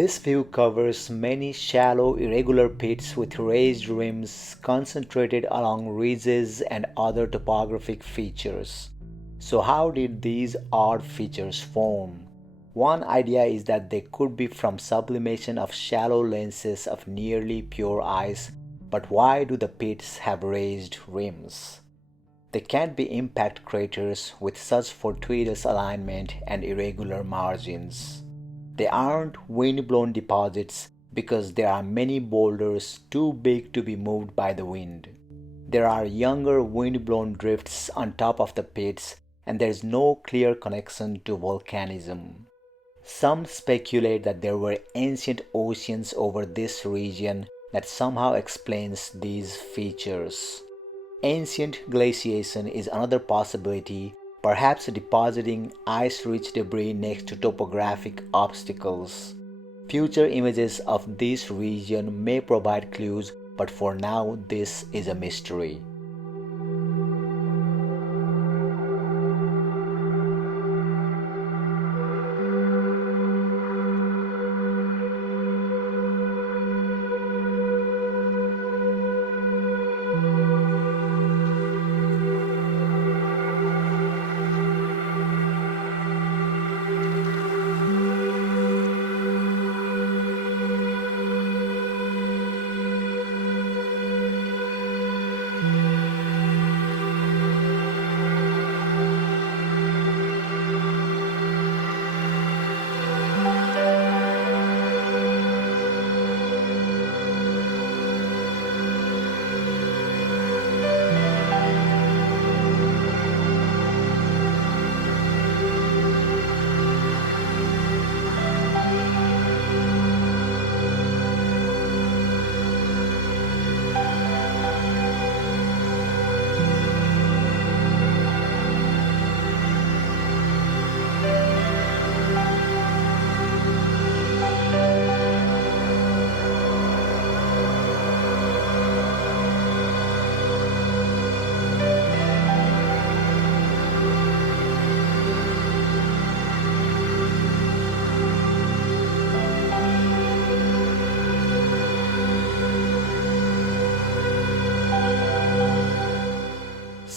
This view covers many shallow, irregular pits with raised rims concentrated along ridges and other topographic features. So, how did these odd features form? One idea is that they could be from sublimation of shallow lenses of nearly pure ice, but why do the pits have raised rims? They can't be impact craters with such fortuitous alignment and irregular margins. They aren't wind-blown deposits because there are many boulders too big to be moved by the wind. There are younger wind-blown drifts on top of the pits, and there is no clear connection to volcanism. Some speculate that there were ancient oceans over this region that somehow explains these features. Ancient glaciation is another possibility, perhaps depositing ice-rich debris next to topographic obstacles. Future images of this region may provide clues, but for now this is a mystery.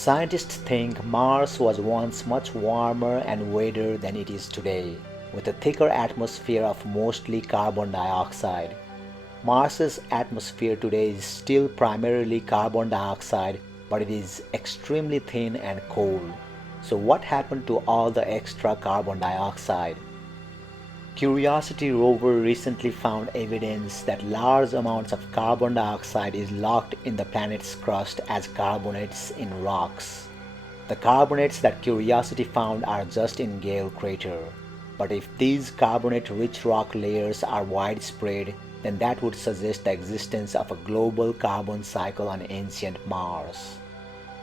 Scientists think Mars was once much warmer and wetter than it is today, with a thicker atmosphere of mostly carbon dioxide. Mars's atmosphere today is still primarily carbon dioxide, but it is extremely thin and cold. So what happened to all the extra carbon dioxide? Curiosity rover recently found evidence that large amounts of carbon dioxide is locked in the planet's crust as carbonates in rocks. The carbonates that Curiosity found are just in Gale crater. But if these carbonate-rich rock layers are widespread, then that would suggest the existence of a global carbon cycle on ancient Mars.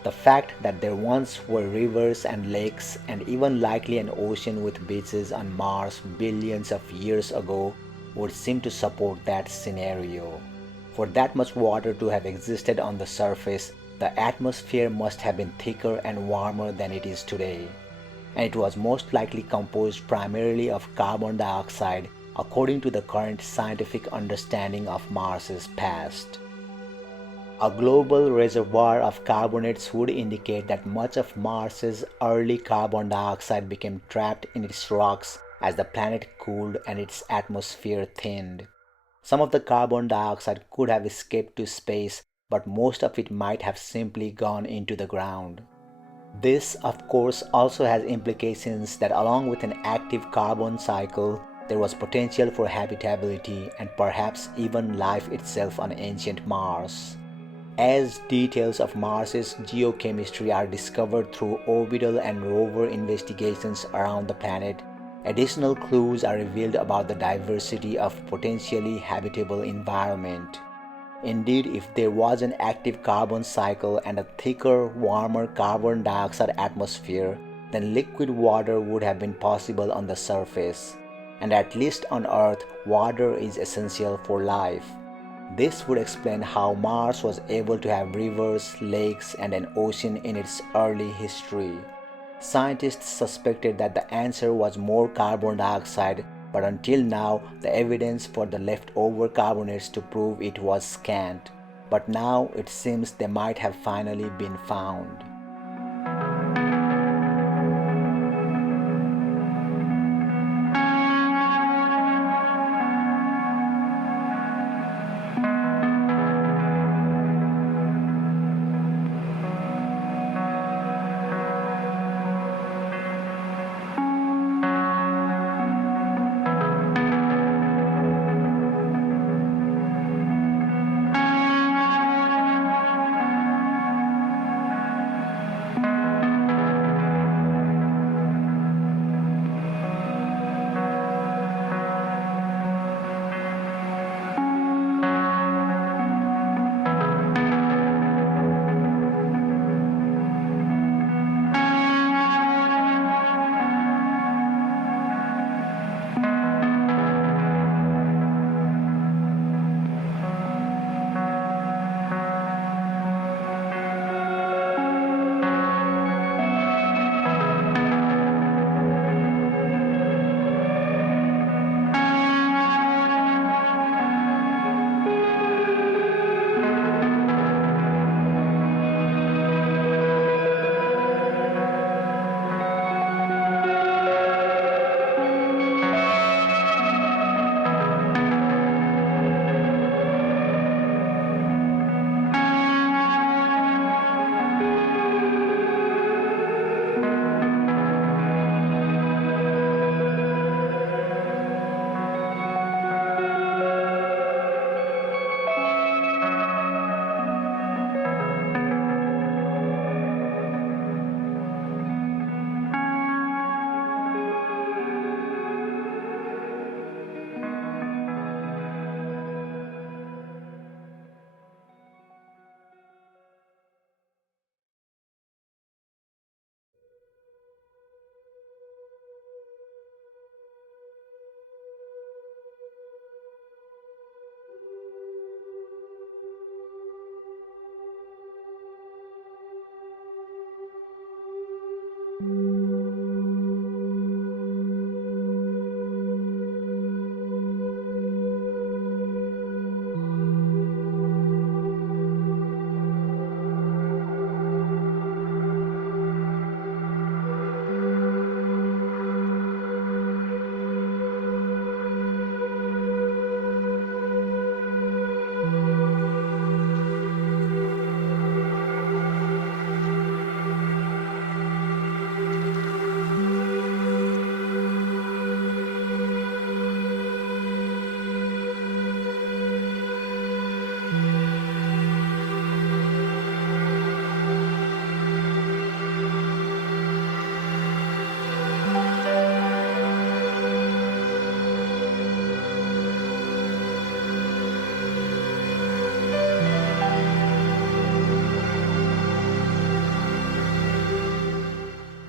The fact that there once were rivers and lakes and even likely an ocean with beaches on Mars billions of years ago would seem to support that scenario. For that much water to have existed on the surface, the atmosphere must have been thicker and warmer than it is today. And it was most likely composed primarily of carbon dioxide according to the current scientific understanding of Mars's past. A global reservoir of carbonates would indicate that much of Mars's early carbon dioxide became trapped in its rocks as the planet cooled and its atmosphere thinned. Some of the carbon dioxide could have escaped to space, but most of it might have simply gone into the ground. This, of course, also has implications that along with an active carbon cycle, there was potential for habitability and perhaps even life itself on ancient Mars. As details of Mars's geochemistry are discovered through orbital and rover investigations around the planet, additional clues are revealed about the diversity of potentially habitable environment. Indeed, if there was an active carbon cycle and a thicker, warmer carbon dioxide atmosphere, then liquid water would have been possible on the surface. And at least on Earth, water is essential for life. This would explain how Mars was able to have rivers, lakes, and an ocean in its early history. Scientists suspected that the answer was more carbon dioxide, but until now the evidence for the leftover carbonates to prove it was scant. But now it seems they might have finally been found.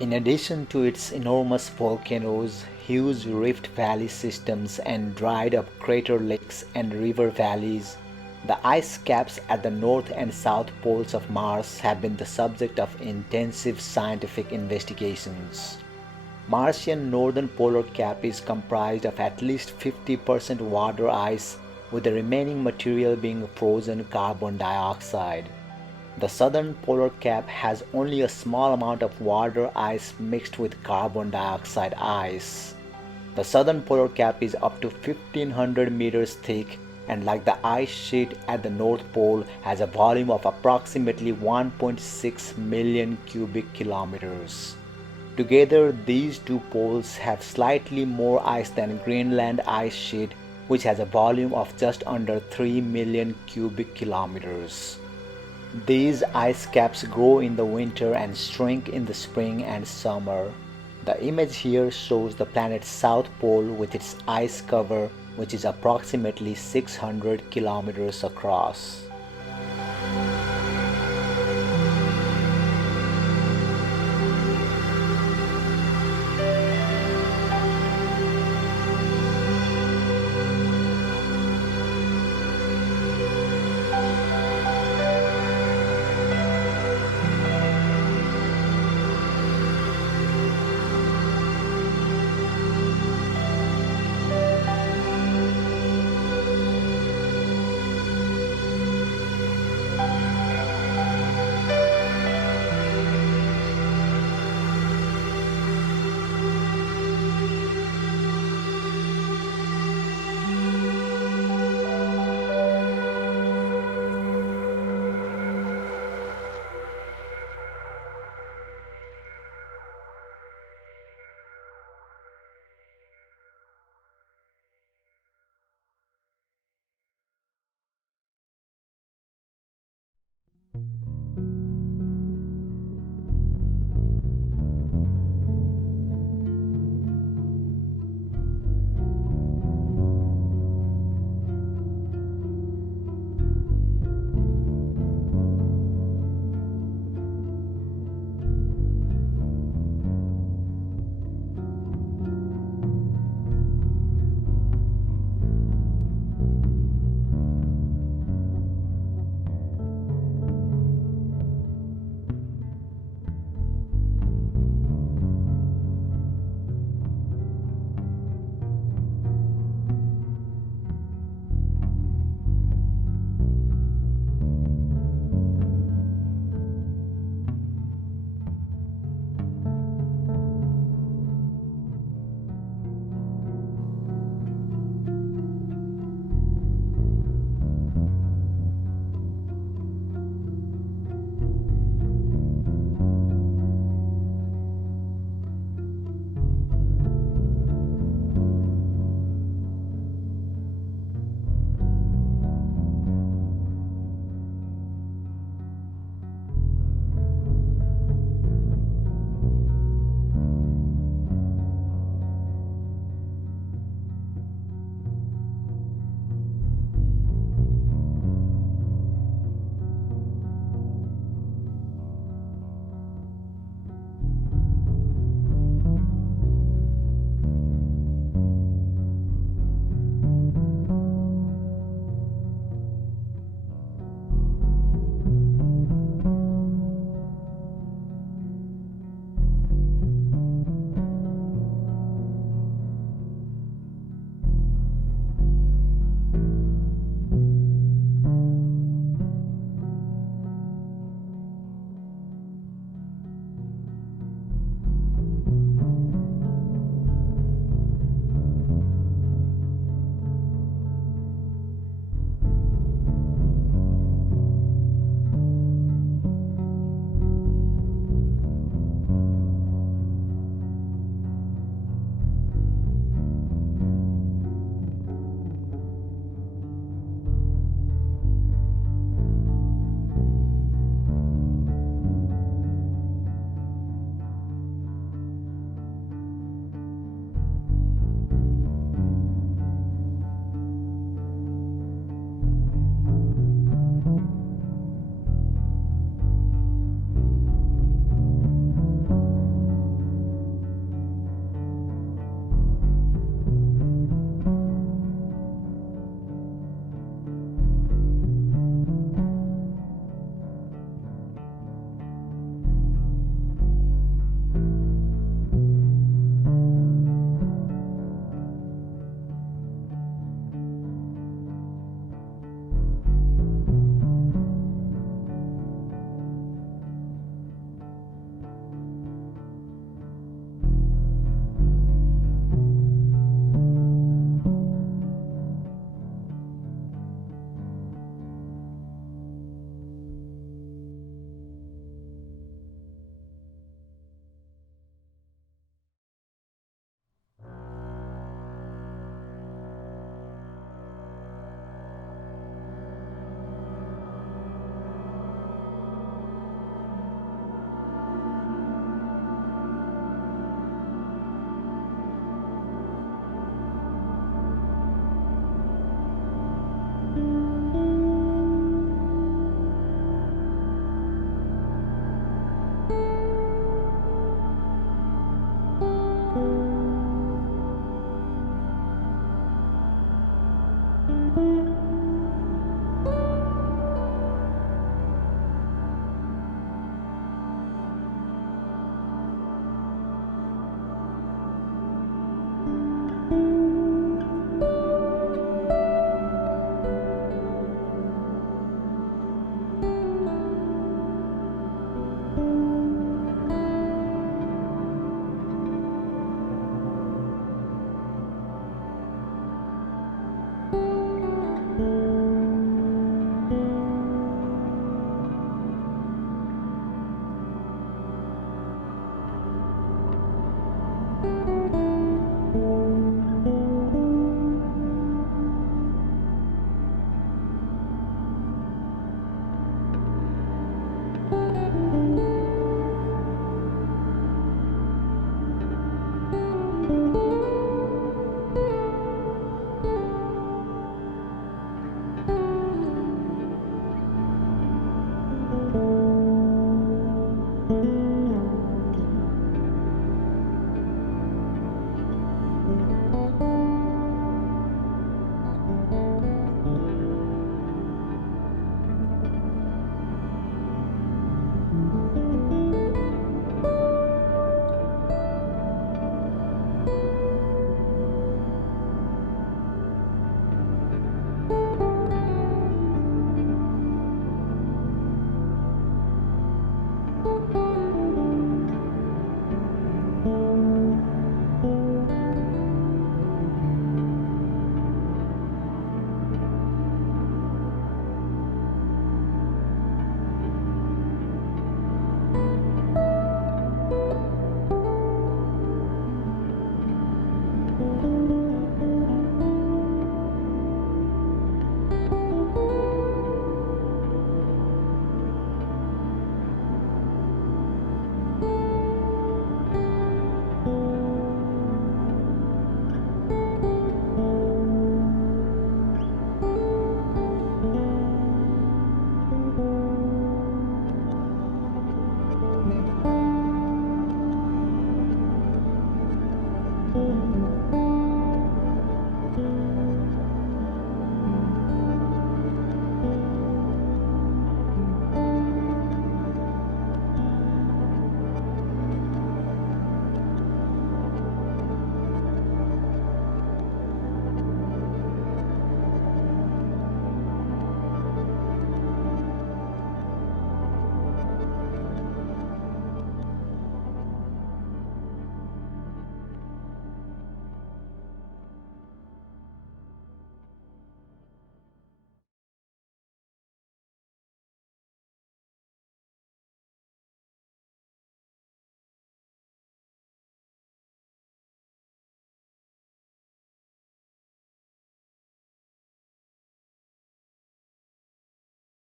In addition to its enormous volcanoes, huge rift valley systems and dried up crater lakes and river valleys, the ice caps at the north and south poles of Mars have been the subject of intensive scientific investigations. Martian northern polar cap is comprised of at least 50% water ice, with the remaining material being frozen carbon dioxide. The southern polar cap has only a small amount of water ice mixed with carbon dioxide ice. The southern polar cap is up to 1500 meters thick and, like the ice sheet at the North Pole, has a volume of approximately 1.6 million cubic kilometers. Together, these two poles have slightly more ice than Greenland ice sheet, which has a volume of just under 3 million cubic kilometers. These ice caps grow in the winter and shrink in the spring and summer. The image here shows the planet's south pole with its ice cover, which is approximately 600 kilometers across.